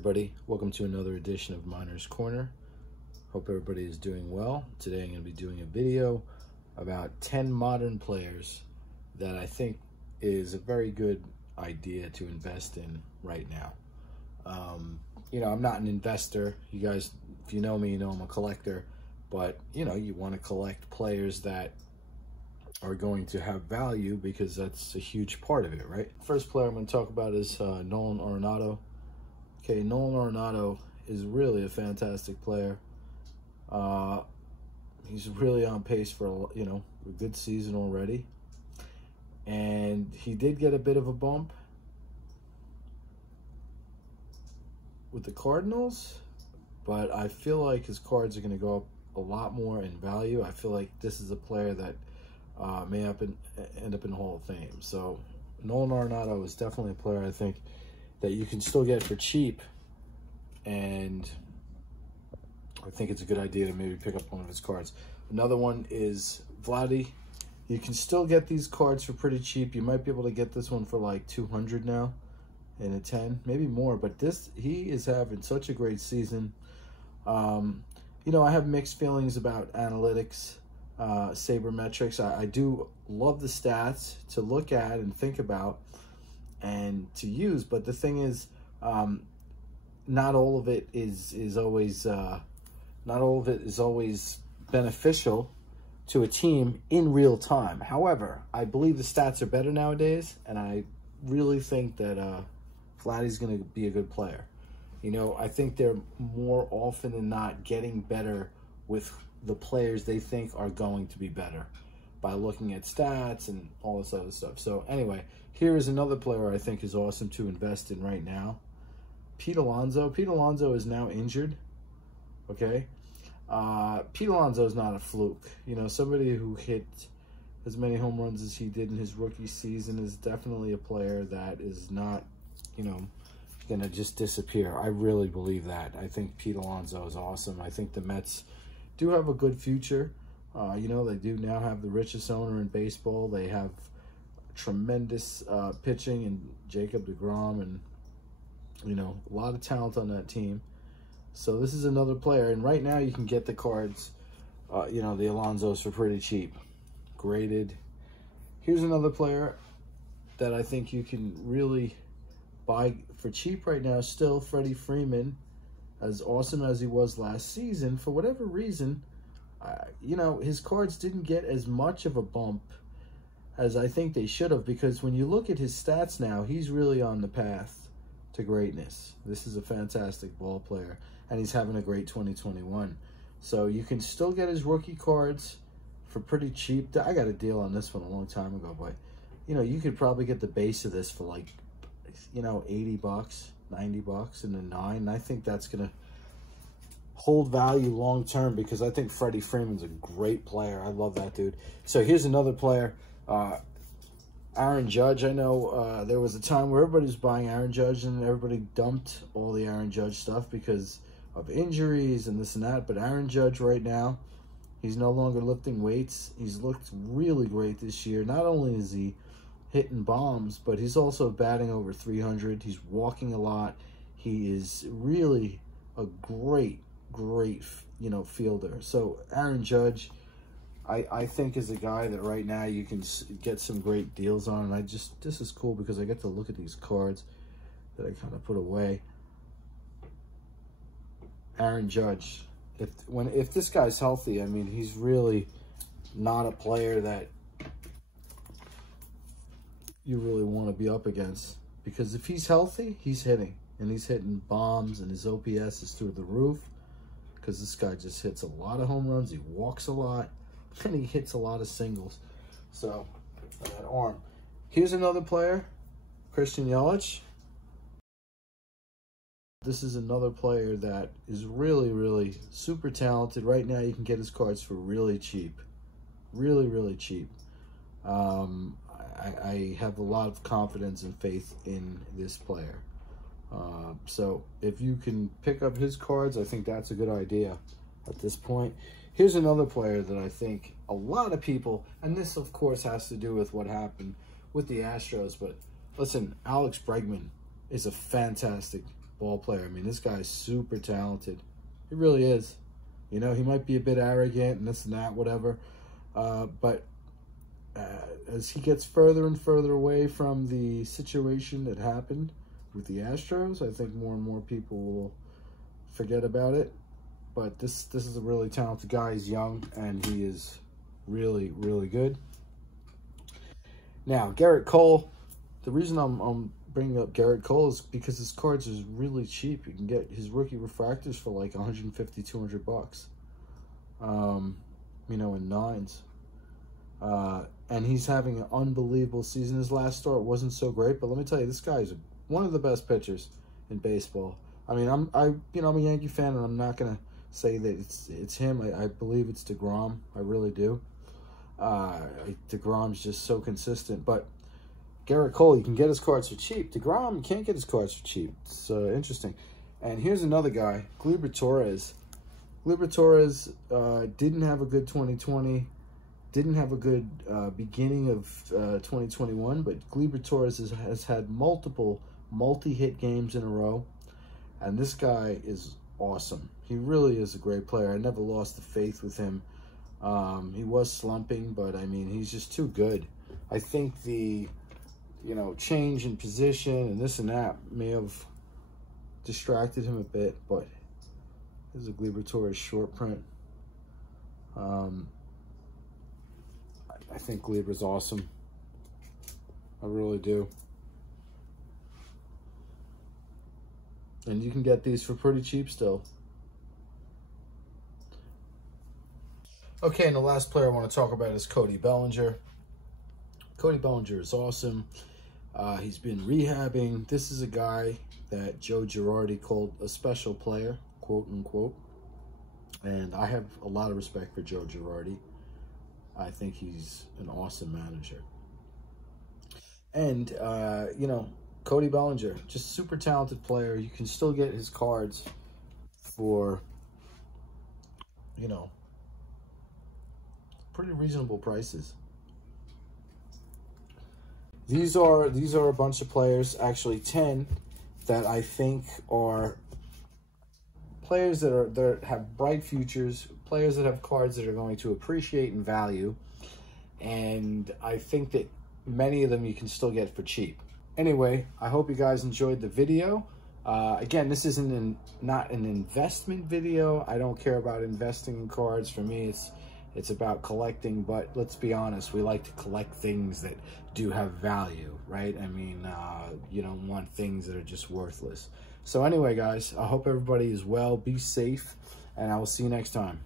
everybody, welcome to another edition of Miner's Corner. Hope everybody is doing well. Today I'm going to be doing a video about 10 modern players that I think is a very good idea to invest in right now. I'm not an investor. You guys, if you know me, you know I'm a collector, but you want to collect players that are going to have value because that's a huge part of it, right? First player I'm going to talk about is Nolan Orenado. Okay, Nolan Orenado is really a fantastic player. He's really on pace for a good season already, and he did get a bit of a bump with the Cardinals, but I feel like his cards are going to go up a lot more in value. I feel like this is a player that may end up in the Hall of Fame. So Nolan Orenado is definitely a player I think that you can still get for cheap, and I think it's a good idea to maybe pick up one of his cards. Another one is Vladdy. You can still get these cards for pretty cheap. You might be able to get this one for like 200 now in a 10, maybe more, but he is having such a great season. I have mixed feelings about analytics, sabermetrics. I do love the stats to look at and think about and to use, but the thing is, not all of it is always beneficial to a team in real time. However, I believe the stats are better nowadays, and I really think that Vladdy's going to be a good player. I think they're more often than not getting better with the players they think are going to be better by looking at stats and all this other stuff. So anyway, here is another player I think is awesome to invest in right now. Pete Alonso. Pete Alonso is now injured. Okay. Pete Alonso is not a fluke. Somebody who hit as many home runs as he did in his rookie season is definitely a player that is not, going to just disappear. I really believe that. I think Pete Alonso is awesome. I think the Mets do have a good future. They do now have the richest owner in baseball. They have tremendous pitching and Jacob deGrom, and a lot of talent on that team. So this is another player, and right now you can get the cards, the Alonsos for pretty cheap, graded. Here's another player that I think you can really buy for cheap right now still, Freddie Freeman. As awesome as he was last season, for whatever reason, his cards didn't get as much of a bump as I think they should have, because when you look at his stats now, he's really on the path to greatness. This is a fantastic ball player, and he's having a great 2021. So you can still get his rookie cards for pretty cheap. I got a deal on this one a long time ago, but you could probably get the base of this for like $80, $90 in the 9. And I think that's gonna hold value long term, because I think Freddie Freeman's a great player. I love that dude. So here's another player, Aaron Judge. I know there was a time where everybody was buying Aaron Judge and everybody dumped all the Aaron Judge stuff because of injuries and this and that. But Aaron Judge right now, he's no longer lifting weights. He's looked really great this year. Not only is he hitting bombs, but he's also batting over 300. He's walking a lot. He is really a great fielder. So Aaron Judge, I think is a guy that right now you can get some great deals on. And this is cool because I get to look at these cards that I kind of put away. Aaron Judge, if this guy's healthy, I mean, he's really not a player that you really want to be up against, because if he's healthy, he's hitting, and he's hitting bombs, and his OPS is through the roof, because this guy just hits a lot of home runs. He walks a lot, and he hits a lot of singles. So that arm. Here's another player, Christian Yelich. This is another player that is really super talented. Right now you can get his cards for really cheap, really cheap. I have a lot of confidence and faith in this player. So if you can pick up his cards, I think that's a good idea at this point. Here's another player that I think a lot of people, and this of course has to do with what happened with the Astros, but listen, Alex Bregman is a fantastic ball player. I mean, this guy's super talented. He really is. You know, he might be a bit arrogant and this and that, whatever. But as he gets further and further away from the situation that happened with the Astros, I think more and more people will forget about it. But this is a really talented guy. He's young, and he is really, really good. Now, Garrett Cole, the reason I'm bringing up Garrett Cole is because his cards is really cheap. You can get his rookie refractors for like 150, 200 bucks. You know, in nines. And he's having an unbelievable season. His last start wasn't so great, but let me tell you, this guy is one of the best pitchers in baseball. I mean, I'm a Yankee fan, and I'm not gonna say that it's him. I believe it's DeGrom. I really do. DeGrom's just so consistent. But Garrett Cole, you can get his cards for cheap. DeGrom, you can't get his cards for cheap. It's interesting. And here's another guy, Gleyber Torres. Gleyber Torres didn't have a good 2020. Didn't have a good beginning of 2021, but Gleyber Torres has had multiple multi-hit games in a row, and this guy is awesome. He really is a great player. I never lost the faith with him. He was slumping, but I mean, he's just too good. I think the, you know, change in position and this and that may have distracted him a bit, but this is a Gleyber Torres short print. I think Gleyber's awesome. I really do. And you can get these for pretty cheap still. Okay, and the last player I want to talk about is Cody Bellinger. Cody Bellinger is awesome. He's been rehabbing. This is a guy that Joe Girardi called a special player, quote unquote. And I have a lot of respect for Joe Girardi. I think he's an awesome manager. And, you know, Cody Bellinger, just super talented player. You can still get his cards for, you know, pretty reasonable prices. These are a bunch of players, actually 10, that I think are players that have bright futures, players that have cards that are going to appreciate in value, and I think that many of them you can still get for cheap. Anyway, I hope you guys enjoyed the video. Again, this isn't not an investment video. I don't care about investing in cards. For me, it's about collecting, but let's be honest, we like to collect things that do have value, right? I mean, you don't want things that are just worthless. So anyway, guys, I hope everybody is well, be safe, and I will see you next time.